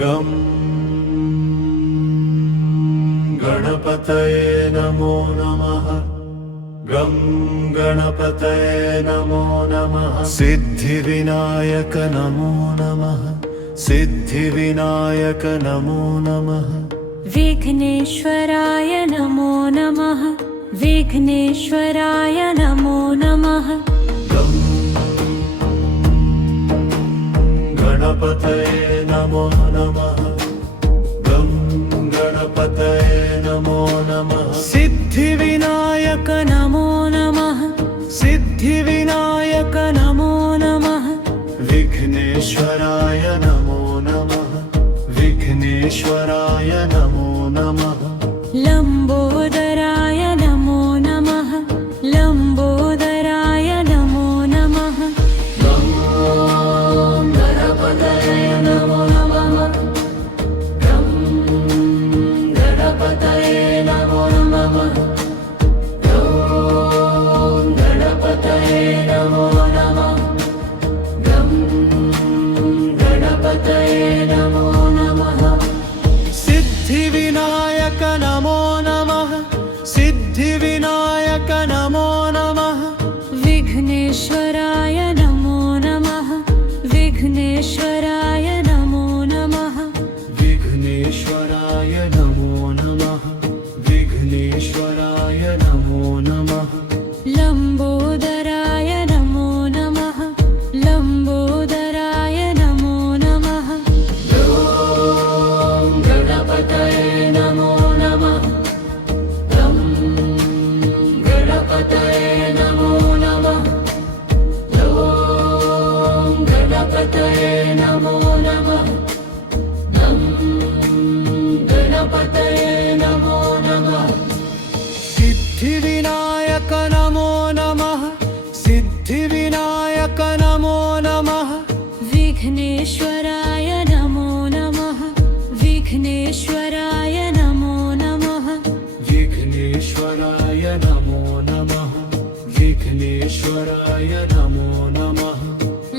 गं गणपतये नमो नमः। गं गणपतये नमो नमः। सिद्धिविनायक नमो नमः। सिद्धिविनायक नमो नमः। विघ्नेश्वराय नमो नमः। विघ्नेश्वराय नमो नमः। गं गणपतये नमो नमः। गं गणपतये नमो नमः। सिद्धिविनायक नमो नमः। सिद्धिविनायक नमो नमः। विघ्नेश्वराय नमो नमः। विघ्नेश्वराय नमो नमः। लंबोदराय नमो नमः। लंबोदराय नमो नमः। गं गणपतये नमो नमः। गं गणपतये नमो नमः। गं गणपतये नमो नमः। गं गणपतये नमो नमः। सिद्धिविनायक नमो नमः। सिद्धिविनायक नमो नमः। विघ्नेश्वराय नमो नमः। विघ्नेश्वराय नमो नमः। विघ्नेश्वराय नमो नमः। विघ्नेश्वराय नमो नमः। लंबोदराय नमो नमः। लंबोदराय नमो नमः। गं गणपतये नमो नमः। गं गणपतये नमो नमः। गं गणपतये नमो नमः। गं गणपतये नमो नमः। सिद्धिविनायक नमो नमः। सिद्धिविनायक नमो नमः। विघ्नेश्वराय नमो नमः। विघ्नेश्वराय नमो नमः। विघ्नेश्वराय नमो नमः। विघ्नेश्वराय नमो नमः।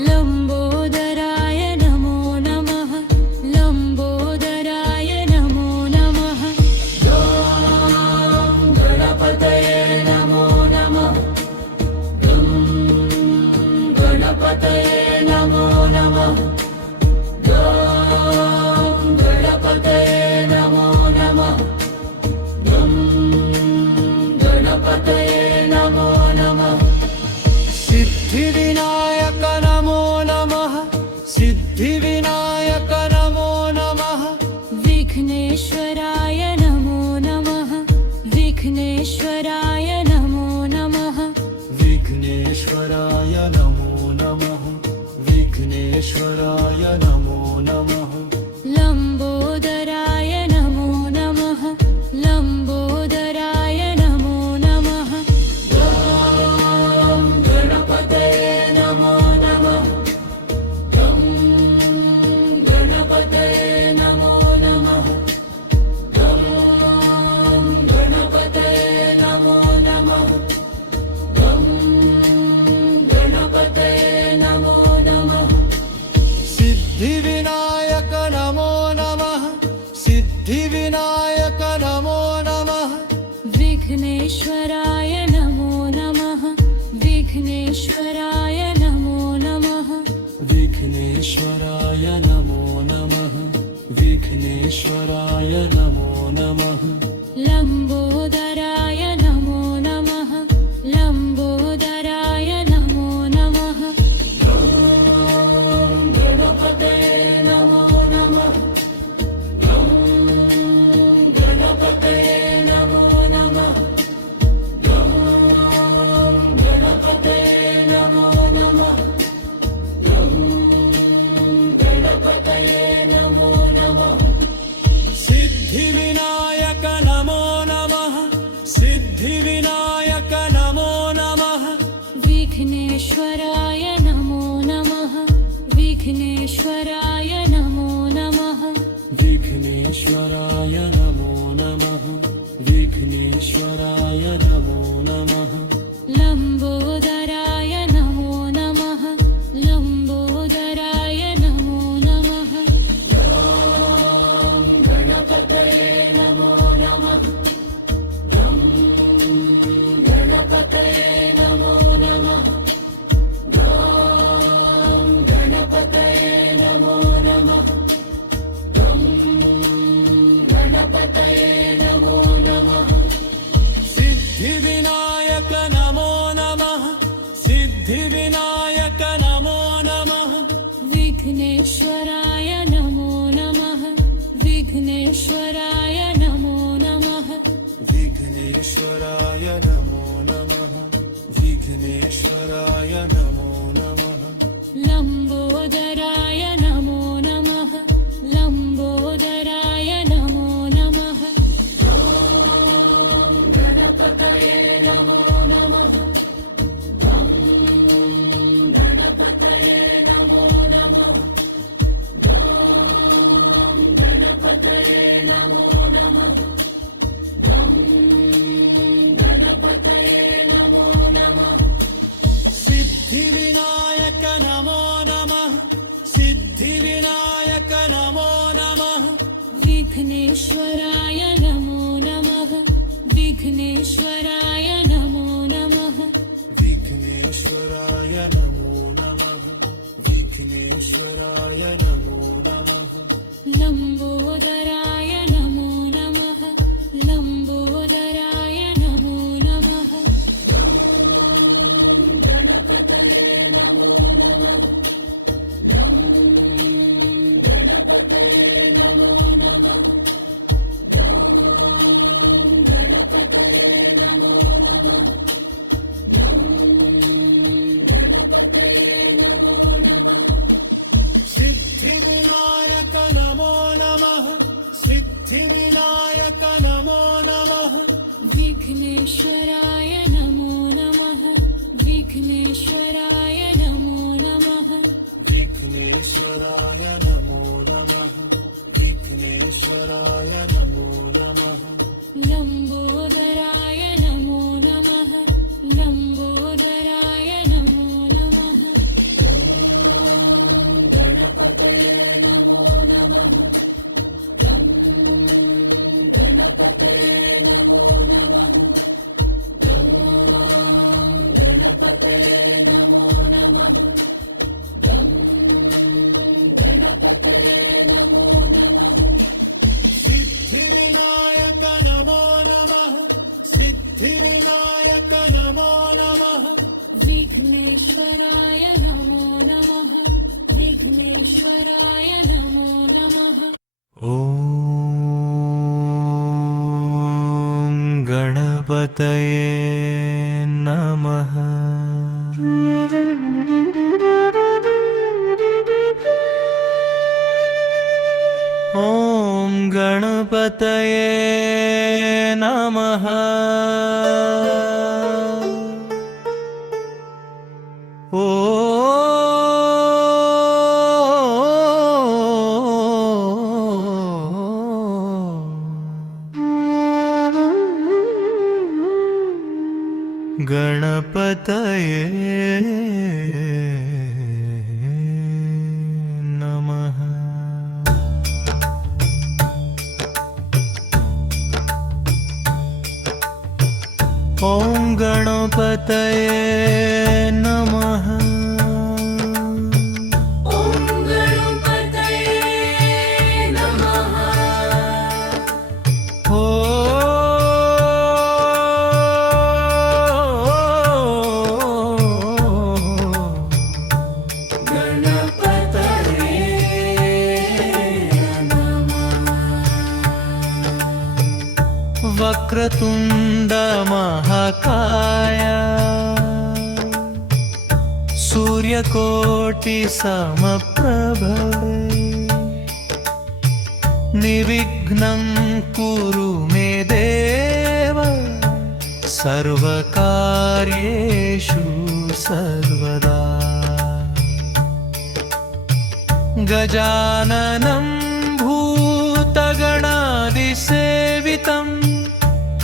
लंबोदराय नमो नमः। लंबोदराय नमो नमः। गं गणपतये नमो नमः। गं गणपतये नमो नमः। गं गणपतये नमो नमः। गं गणपतये नमो नमः। सिद्धिविनायक नमो नमः। सिद्धिविनायक नमो नमः। विघ्नेश्वराय नमो नमः। विघ्नेश्वराय नमो नमः। विघ्नेश्वराय नमो नमः। विघ्नेश्वराय नमो नमः। लंबोदराय नमो नमः। लंबोदराय नमो नमः। गं गणपतये नमो नमः। गं गणपतये नमो नमः। गं गणपतये नमो नमः। गं गणपतये नमो नमः। सिद्धिविनायक नमो नमः। सिद्धिविनायक नमो नमः। विघ्नेश्वराय नमो नमः। विघ्नेश्वराय नमो नमः। विघ्नेश्वराय नमो नमः। विघ्नेश्वराय नमो नमः। लंबोदराय नमो नमः। लंबोदराय नमो नमः। गं गणपतये नमो नमः। गं गणपतये नमो नमः। गं गणपतये नमो नमः। गं गणपतये नमो नमः। सिद्धिविनायक नमो नमः। गणपतये नमो नमः सिद्धिविनायक नमो नमः सिद्धिविनायक नमो नमः विघ्नेश्वराय नमो नमः विघ्नेश्वराय नमो नमः विघ्नेश्वराय नमो नमः विघ्नेश्वराय नमो नमः लम्बोदराय नमो नमः लम्बोदराय नमो नमः गणपतये नमो नमः गणपतये नमो नमः गणपतये नमो नमः गणपतये नमो नमः सिद्धिविनायक नमो नमः सिद्धिविनायक नमो नमः विघ्नेश्वराय नमो नमः विघ्नेश्वराय नमो नमः विघ्नेश्वराय नमो नमः विघ्नेश्वराय नमो नमः लम्बोदराय नमो नमः लम्बोदराय नमो नमः गणपतये नमो नमः गणपतये नमो नमः गणपतये नमो नमः गणपतये नमो नमः सिद्धिविनायक नमो नमः सिद्धिविनायक नमो नमः विघ्नेश्वराय नमो नमः विघ्नेश्वराय नमो नमः विघ्नेश्वराय नमो नमः विघ्नेश्वराय नमो नमः लम्बोदराय नमो नमः लम्बोदराय नमो नमः गणपतये नमो नमः गणपतये नमो नमः गणपतये नमो नमः गणपतये नमो नमः सिद्धिविनायक नमो नमः सिद्धिविनायक नमो नमः विघ्नेश्वराय नमो नमः विघ्नेश्वराय नमो नमः ॐ गणपतये नमः ॐ गणपतये नमः गणपतये नमः ॐ गणपतये नमः ॐ गणपतये नमः वक्रतुण्ड महाकाय सूर्यकोटि समप्रभ निर्विघ्नं कुरु मे देव सर्वकार्येषु सर्वदा गजाननं भूतगणादिसेवितं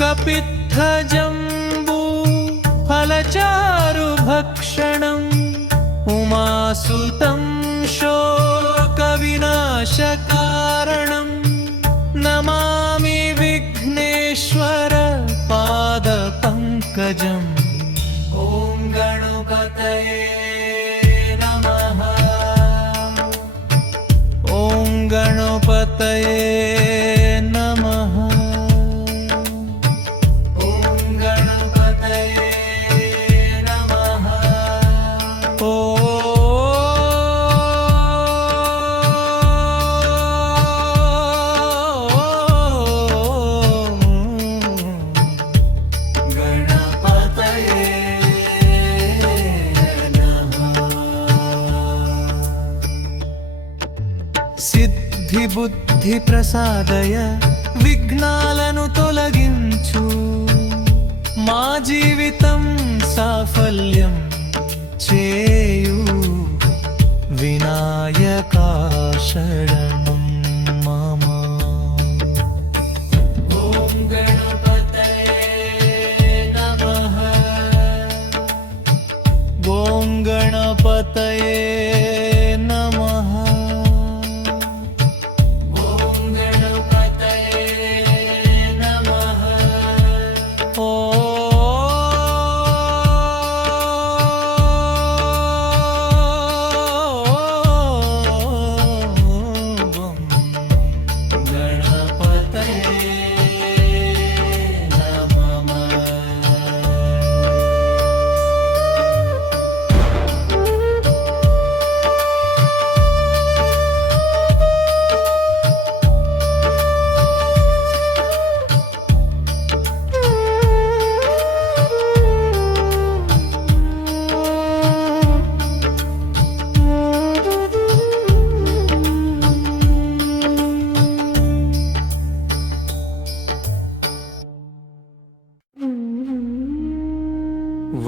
कपित्थजम्बू फलचारुभक्षणम् उमासुतं शोकविनाशकारणं नमामि विघ्नेश्वर पादपङ्कजम् ॐ गणपतये नमः ॐ गणपतये नमः బుద్ధి ప్రసాదయ విఘ్నాలను తొలగించు మా జీవితం సాఫల్యం చేయు వినాయకా శరణం మమ. ఓం గణపతయే నమః. ఓం గణపతయే నమః. ఓం గణపతయే నమః.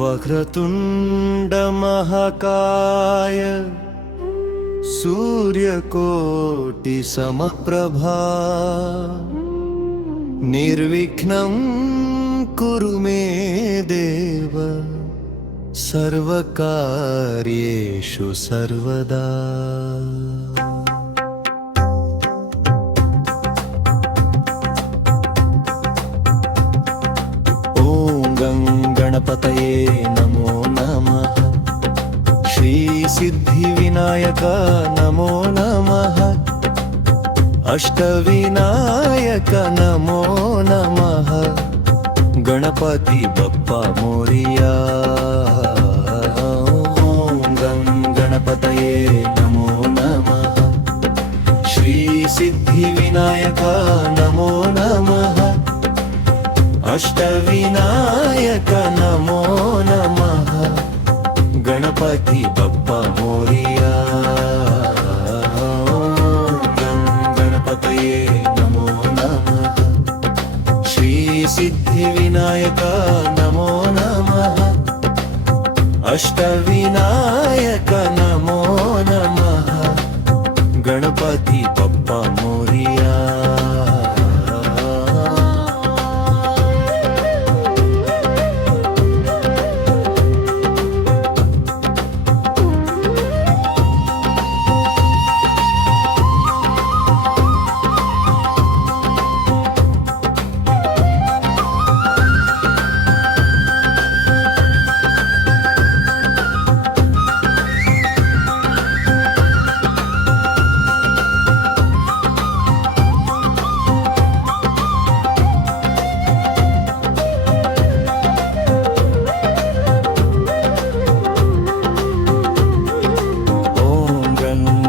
वक्रतुण्ड महाकाय सूर्यकोटि समप्रभा निर्विघ्नं कुरु मे देव सर्वकार्येषु सर्वदा. गणपतये नमो नमः. श्री सिद्धिविनायक नमो नमः. अष्टविनायक नमो नमः. गणपति बप्पा मोरिया. ॐ गणपतये नमो नमः. श्री सिद्धिविनायक नमो नमः. अष्टविनायक नमो नमः. गणपति बप्पा मोरिया. गणपतये नमो नमः. श्री सिद्धिविनायक नमो नमः. अष्टविनायक नमो नमः. गणपति बप्पा मोरिया.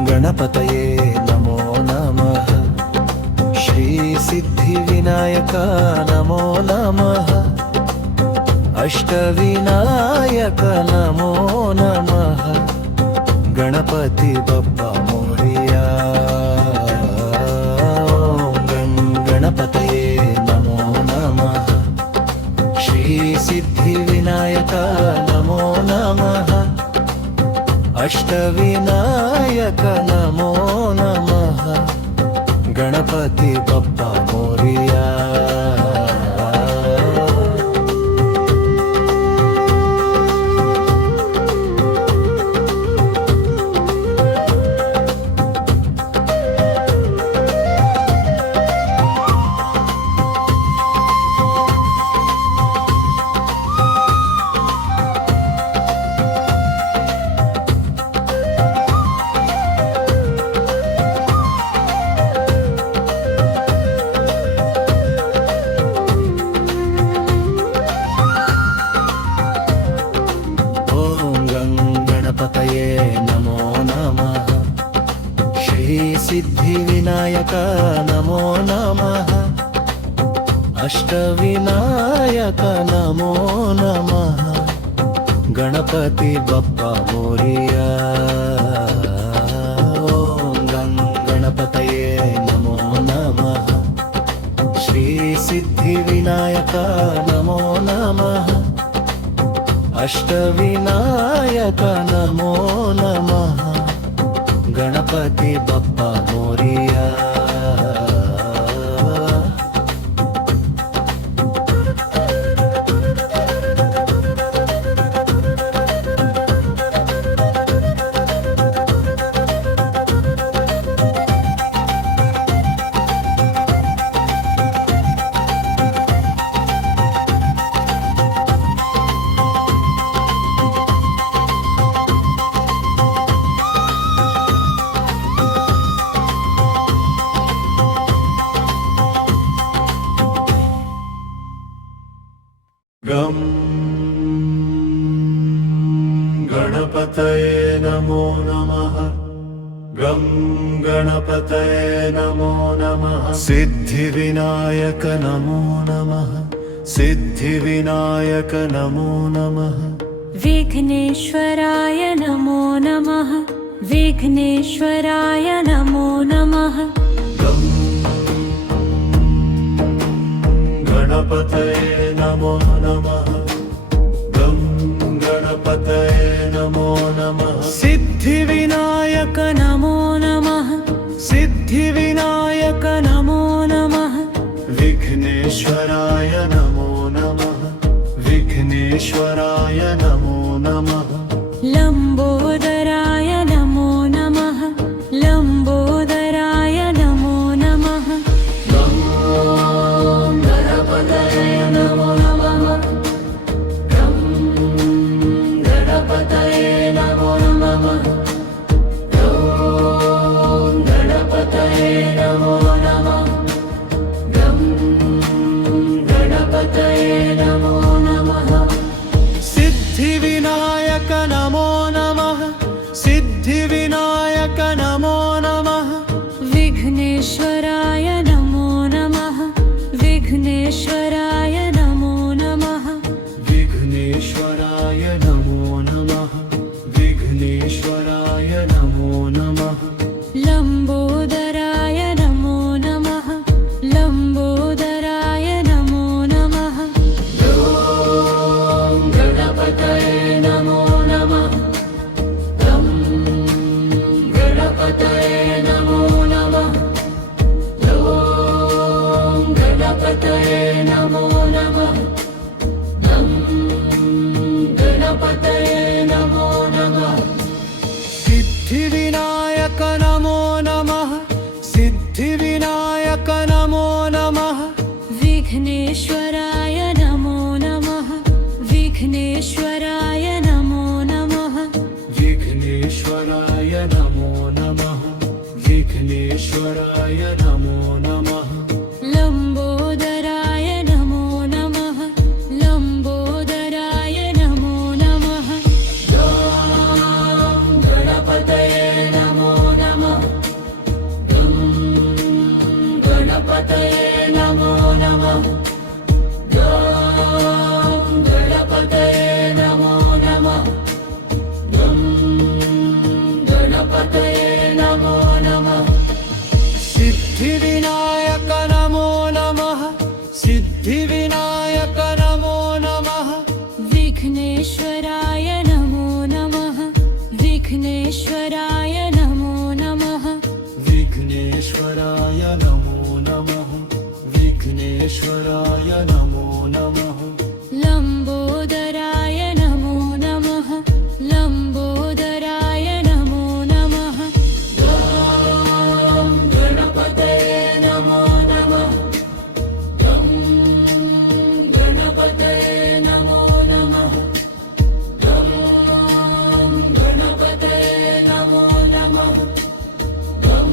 गणपतये नमो नमः. श्री सिद्धिविनायक नमो नमः. अष्टविनायक नमो नमः. गणपति बप्पा मोरिया. गणपतये नमो नमः. श्री सिद्धिविनायक नमो नमः. अष्टविनायक नमो नमः. गणपति बप्पा मोरिया. सिद्धिविनायक नमो नमः। अष्टविनायक नमो नमः। गणपति बप्पा मोरिया। ॐ गणपतये नमो नमो नमः अष्टविनायक नमो नमः गणपति बप्पा मोरिया गं गणपतये नमो नमः गं गणपतये नमो नमः सिद्धिविनायक नमो नमः सिद्धिविनायक नमो नमः विघ्नेश्वराय नमो नमः विघ्नेश्वराय नमो नमः गं गणपतये नमो नमः गं गणपतये नमो नमः सिद्धिविनायक नमो नमः सिद्धिविनायक नमो नमः विघ्नेश्वराय नमो नमः विघ्नेश्वराय नमो नमः लंबोदराय नमो नमः लंबोदराय नमो नमः गणपतये नमो नमः गं गणपतये नमो नमः ॐ गणपतये नमो नमः गं गणपतये नमो नमः सिद्धिविनायक नमो नमः सिद्धिविनायक नमो नमः विघ्नेश्वराय नमो नमः विघ्नेश्वराय नमो नमः विघ्नेश्वराय नमो नमः विघ्नेश्वराय नमो नमः लंबोदराय नमो नमः लंबोदराय नमो नमः ॐ गणपतये नमो नमः गं गणपतये नमो नमः ॐ गणपतये नमो नमः गं गणपतये नमो नमः सिद्धिविनायक नमो नमः सिद्धिविनायक नमो नमः विघ्नेश्वराय नमो नमः विघ्नेश्वराय नमो नमः विघ्नेश्वराय नमो नमः विघ्नेश्वराय नमो नमः लंबोदराय नमो नमः लंबोदराय नमो नमः ॐ गणपतये नमो नमः गं गणपतये नमो नमः ॐ गणपतये नमो नमः गं गणपतये नमो नमः सिद्धिविनायक नमो नमः सिद्धिविनायक नमो नमः विघ्नेश्वराय नमो नमः विघ्नेश्वराय नमो नमः विघ्नेश्वराय नमो नमः विघ्नेश्वराय नमो नमः लंबोदराय नमो नमः लंबोदराय नमो नमः ॐ गणपतये नमो नमः गं गणपतये नमो नमः गं गणपतये नमो नमः गं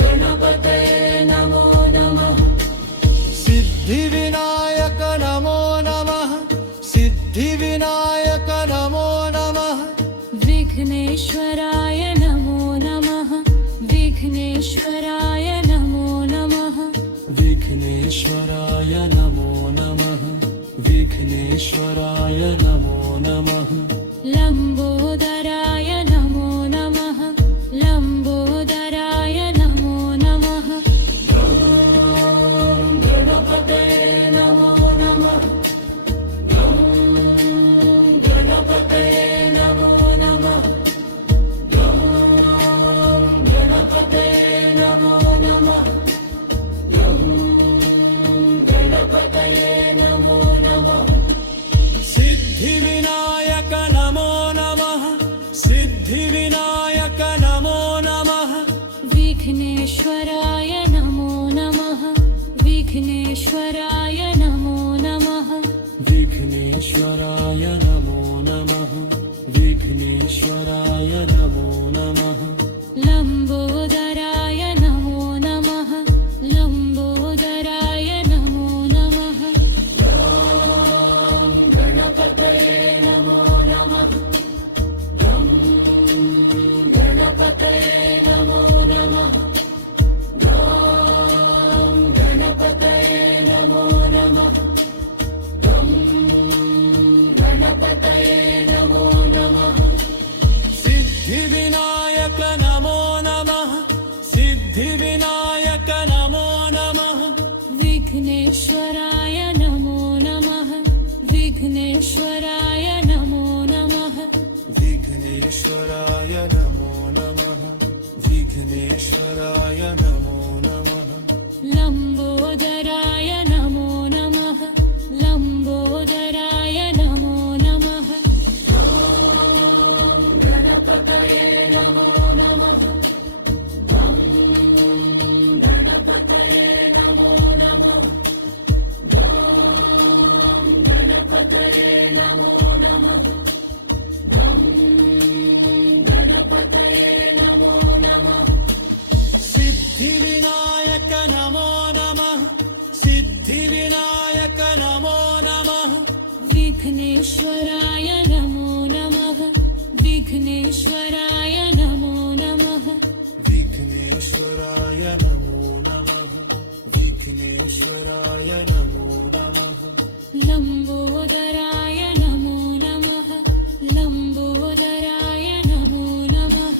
गणपतये नमो नमः सिद्धिविनायक नमो नमः सिद्धिविनायक नमो नमः विघ्नेश्वराय नमो नमः विघ्नेश्वराय नमो नमः विघ्नेश्वराय नमो नमः विघ्नेश्वराय नमो नमः लंबोदराय नमो नमः लंबोदराय नमो नमः ॐ गणपतये नमो विघ्नेश्वराय नमो नमः विघ्नेश्वराय नमो नमः विघ्नेश्वराय नमो नमः विघ्नेश्वराय नमो नमः लम्बोदराय नमो नमः लम्बोदराय नमो नमः गणपतये नमो नमः गणपतये नमो नमः गणपतये नमो नमः गणपतये नमो नमः सिद्धिविनायक नमो नमः सिद्धिविनायक नमो नमः विघ्नेश्वराय नमो नमः विघ्नेश्वराय नमो नमः विघ्नेश्वराय नमो नमः विघ्नेश्वराय नमो नमः लम्बोदराय नमो नमः लम्बोदराय नमो नमः गणपतये नमो नमः गणपतये नमो नमः गणपतये नमो नमः गणपतये नमो नमः सिद्धिविनायक नमो नमः सिद्धिविनायक नमो नमः विघ्नेश्वराय नमो नमः विघ्नेश्वराय नमो नमः विघ्नेश्वराय नमो नमः विघ्नेश्वराय नमो नमः लम्बोदराय नमो नमः लम्बोदराय नमो नमः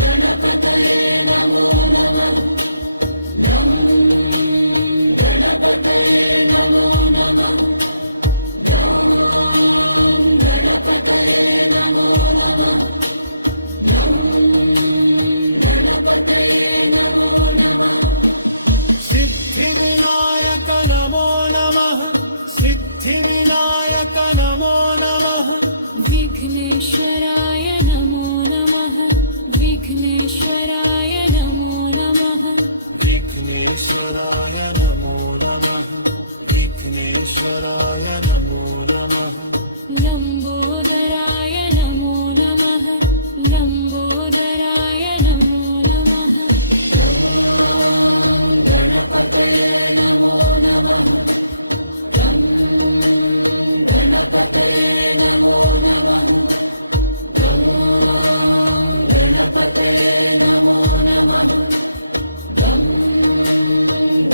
गणपतये नमो नमः गणपतये नमो नमः गणपतये नमो नमः गणपतये नमो नमः सिद्धिविनायक नमो नमः सिद्धिविनायक नमो नमः विघ्नेश्वराय नमो नमः विघ्नेश्वराय नमो नमः विघ्नेश्वराय नमो नमः विघ्नेश्वराय नमो नमः लम्बोदराय नमो नमः लम्बोदराय नमो नमः गणपतये नमो नमः गणपतये नमो नमः गणपतये नमो नमः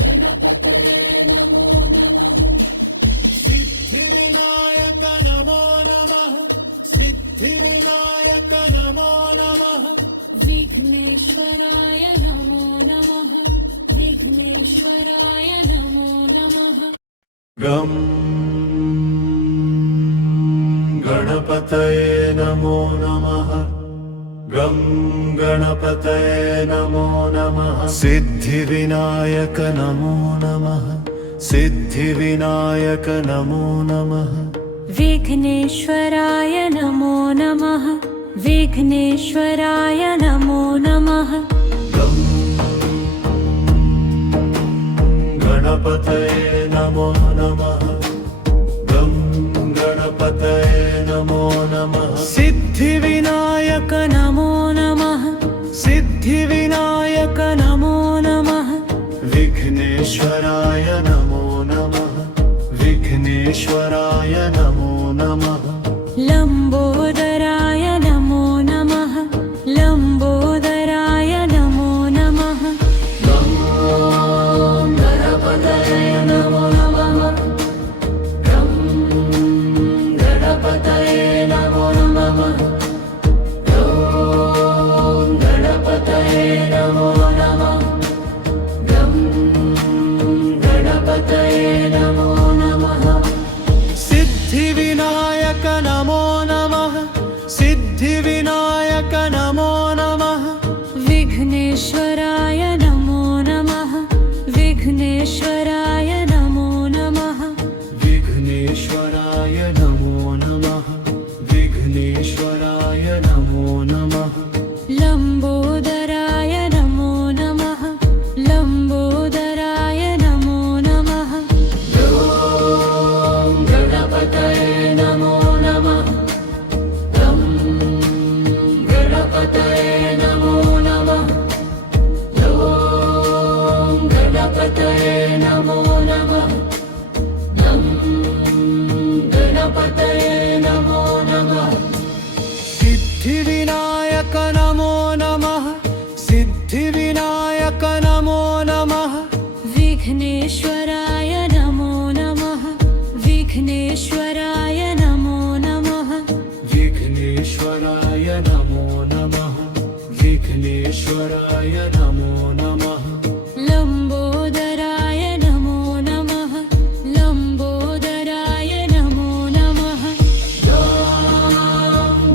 गणपतये नमो नमः सिद्धिविनायक नमो नमः सिद्धिविनायक नमो नमः विघ्नेश्वराय नमो नमः विघ्नेश्वराय नमो नमः गं गणपतये नमो नमः गं गणपतये नमो नमः सिद्धिविनायक नमो नमः सिद्धिविनायक नमो नमः विघ्नेश्वराय नमो नमः विघ्नेश्वराय नमो नमः गणपतये नमो नमः गं गणपतये नमो नमः सिद्धिविनायक नमो नमः सिद्धिविनायक नमो नमः विघ्नेश्वराय नमो नमः विघ्नेश्वराय नमो नमः लम्बोदराय नमो नमः लम्बोदराय नमो नमः गणपतये नमो नमः विघ्नेश्वराय नमो नमः विघ्नेश्वराय नमो नमः विघ्नेश्वराय नमो नमः विघ्नेश्वराय नमो नमः लम्बोदराय नमो नमः लम्बोदराय नमो नमः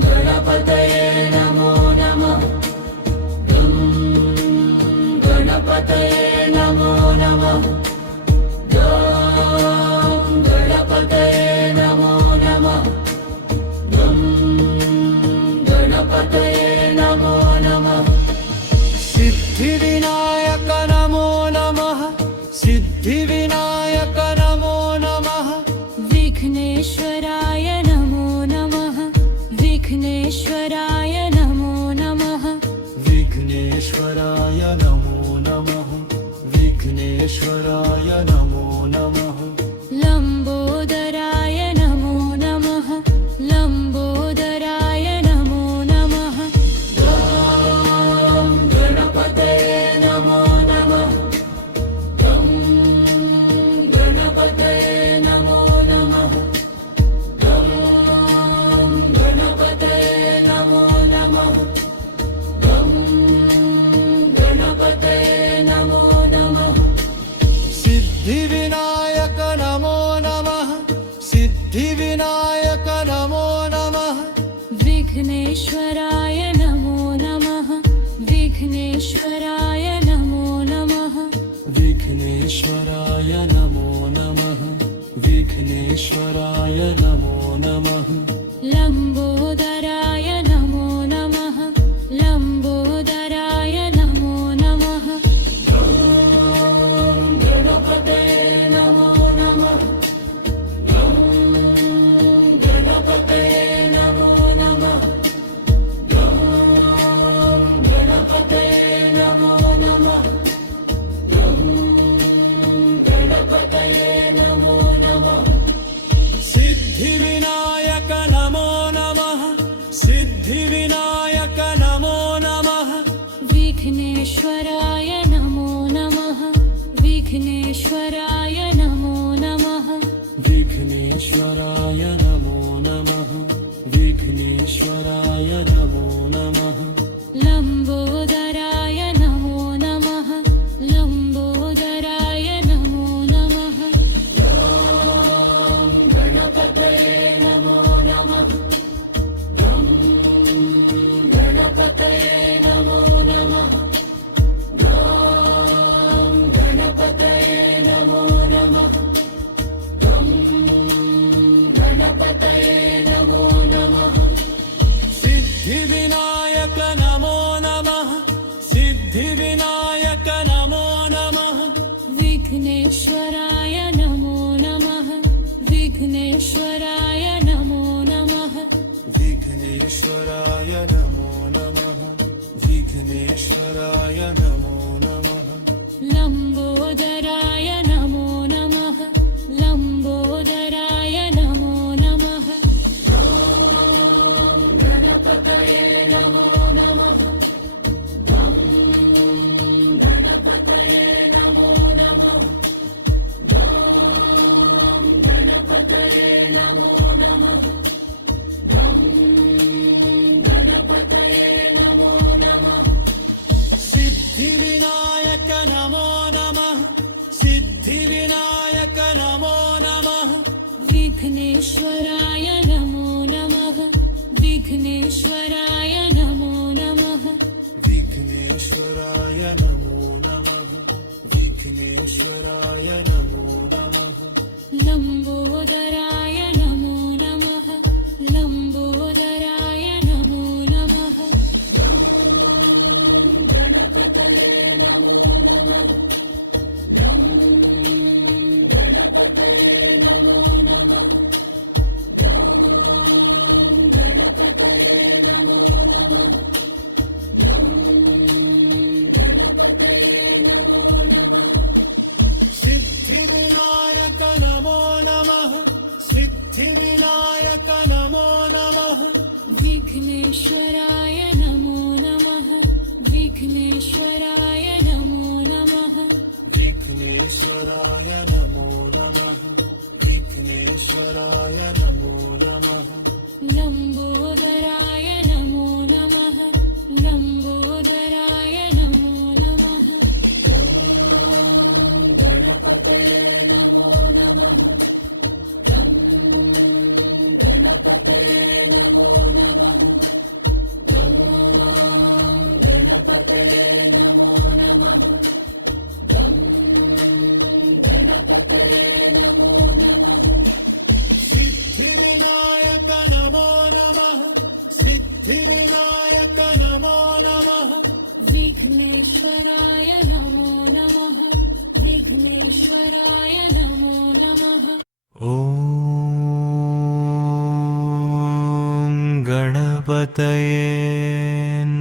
गणपतये नमो नमः गणपतये नमो नमः गणपतये नमो नमः गणपतये नमो नमः सिद्धिविनायक नमो नमः सिद्धिविनायक नमो नमः विघ्नेश्वराय नमो नमः विघ्नेश्वराय नमो नमः विघ्नेश्वराय नमो नमः विघ्नेश्वराय नमो नमः लम्बोदराय नमो नमः लम्बोदराय नमो नमः गणपतये नमो नमः गणपतये नमो नमः गणपतये नमो नमः गणपतये नमो नमः सिद्धिविनायक नमो नमः सिद्धिविनायक नमो नमः विघ्नेश्वराय नमो नमः विघ्नेश्वराय नमो नमः विघ्नेश्वराय नमो नमः विघ्नेश्वराय नमो नमः लम्बोदराय नमो नमः लम्बोदराय नमो नमः गणपतये नमो नमः गणपतये नमो नमः गणपतये नमो नमः गणपतये नमो नमः सिद्धिविनायक नमो नमः सिद्धिविनायक नमो नमः विघ्नेश्वराय नमो नमः विघ्नेश्वराय नमो नमः विघ्नेश्वराय नमो नमः विघ्नेश्वराय नमो नमः लम्बोदराय नमो नमः लम्बोदराय नमो नमः गणपतये नमो नमः गणपतये नमो नमः गणपतये नमो नमः गणपतये नमो नमः सिद्धिविनायक नमो नमः सिद्धिविनायक नमो नमः विघ्नेश्वराय नमो नमः विघ्नेश्वराय नमो नमः विघ्नेश्वराय नमो नमः विघ्नेश्वराय नमो नमः लम्बोदराय नमो नमः लम्बोदराय नमो नमः गणपतये नमो नमः गणपतये नमो नमः गणपतये नमो नमः गणपतये नमो नमः सिद्धिविनायक नमो नमः सिद्धिविनायक नमो नमः विघ्नेश्वराय नमो नमः विघ्नेश्वराय नमो नमः विघ्नेश्वराय नमो नमः विघ्नेश्वराय नमो नमः लम्बोदराय नमो नमः लम्बोदराय नमो नमः सिद्धिविनायक नमो नमः सिद्धिविनायक नमो नमः विघ्नेश्वराय नमो नमः विघ्नेश्वराय नमो नमः विघ्नेश्वराय विघ्नेश्वराय नमो नमः विघ्नेश्वराय नमो नमः लम्बोदराय नमो नमः लम्बोदराय नमो नमः सिद्धिविनायक नमो नमः सिद्धिविनायक नमो नमः विघ्नेश्वराय नमो नमः विघ्नेश्वराय नमो नमः ॐ गणपतये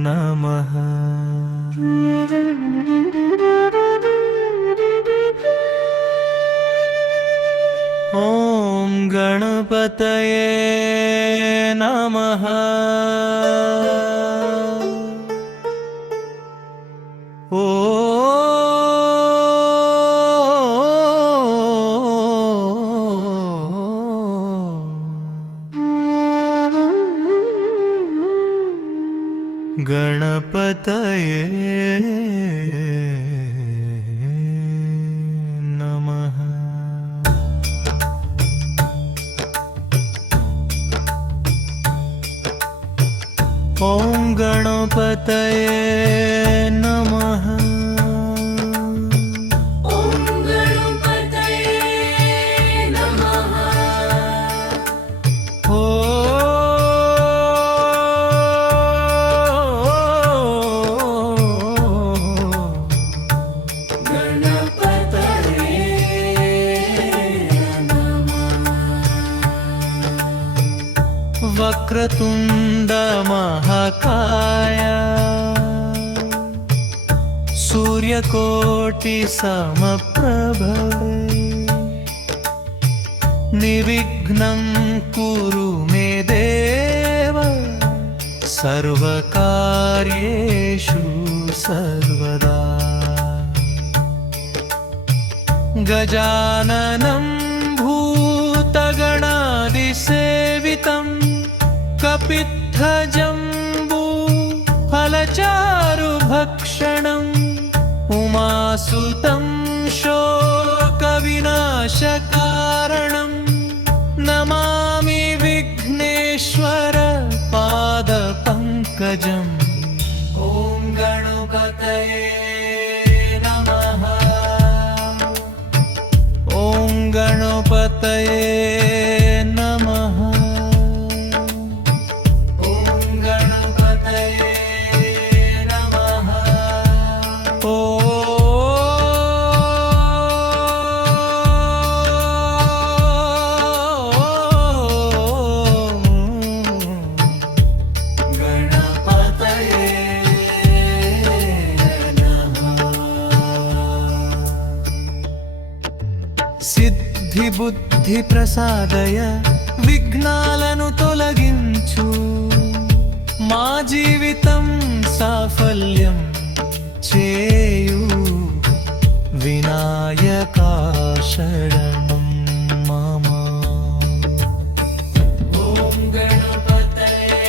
नमः ॐ गणपतये नमः गणपतये नमः ॐ गणपतये नमः वक्रतुण्ड महाकाय सूर्यकोटि समप्रभ निर्विघ्नं कुरु मे देव सर्वकार्येषु सर्वदा गजाननं भूतगणादिसेवितं कपित्थजम्बू फलचारुभक्षणम् उमासुतं शोकविनाशकारणं नमामि विघ्नेश्वर पादपङ्कजम् ॐ गणपतये नमः ॐ गणपतये नमः సిద్ధి బుద్ధి ప్రసాదయ విఘ్నాలను తొలగించు మా జీవితం సాఫల్యం చేయు వినాయకా శరణం మమ ఓం గణపతయే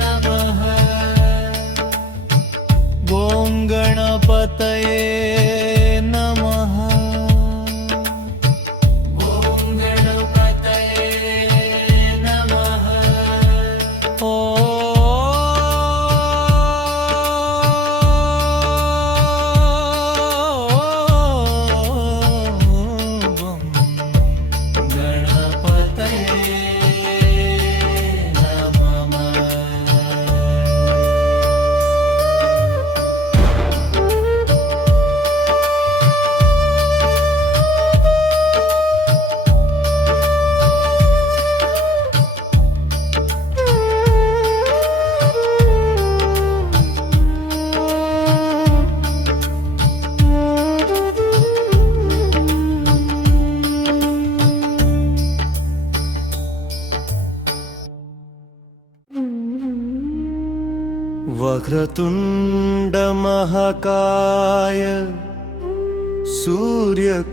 నమః ఓం గణపతయే నమః वक्रतुण्ड महाकाय सूर्यकोटिसमप्रभा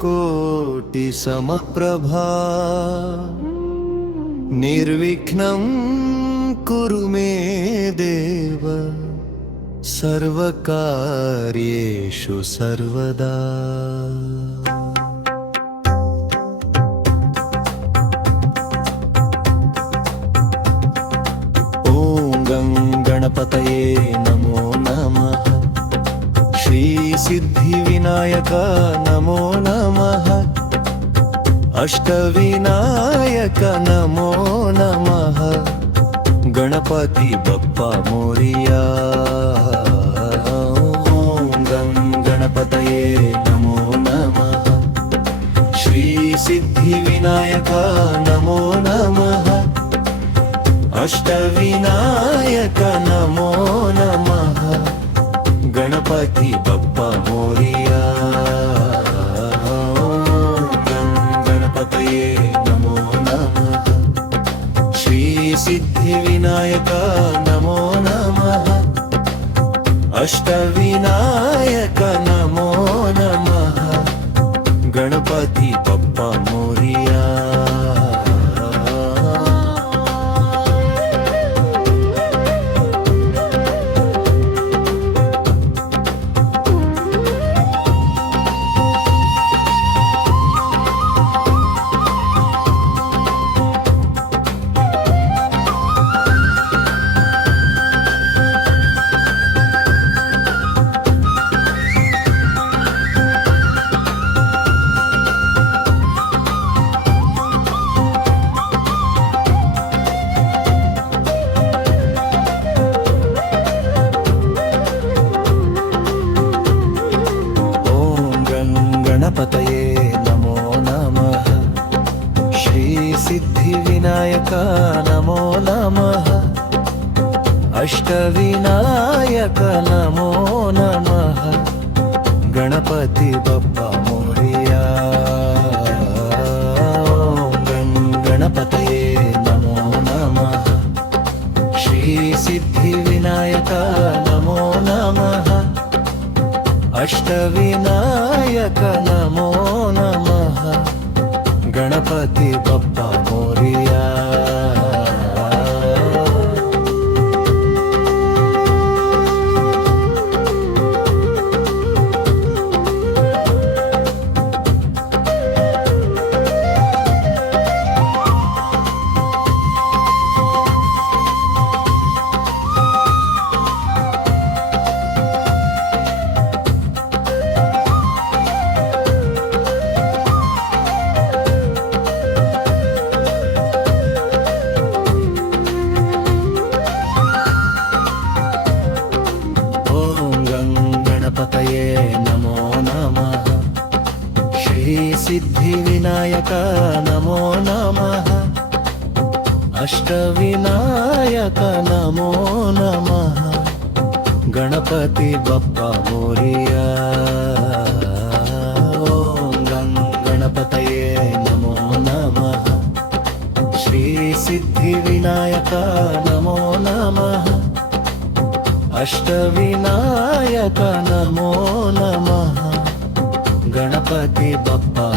निर्विघ्नं कुरु मे देव सर्वकार्येषु सर्वदा। गणपतये नमो नमः। श्रीसिद्धिविनायक नमो नमः। अष्टविनायक नमो नमः। गणपति बप्पा मोरिया। ॐ गणपतये नमो नमः। श्रीसिद्धिविनायक नमो नमः। अष्टविनायक नमो नमः। गणपति बप्पा मोरिया। गणपतये नमो नमः। श्रीसिद्धिविनायक नमो नमः। अष्टविनायक नमो नमः। गणपति बप्पा मोरिया। गणपतये नमो नमः। श्रीसिद्धिविनायक नमो नमः। अष्टविनायक नमो नमः। गणपति बप्पा मोरिया। गणपतये नमो नमः। श्रीसिद्धिविनायक नमो नमः। अष्टविनायक नमो नमः। गणपति बप्पा मोरिया। गणपतये नमो नमः। श्रीसिद्धिविनायक नमो नमः। अष्टविनायक नमो नमः। गणपति बप्पा मोरिया। गणपतये नमो नमः। श्रीसिद्धिविनायक नमो नमः। अष्टविनायक नमो नमः। गणपति बप्पा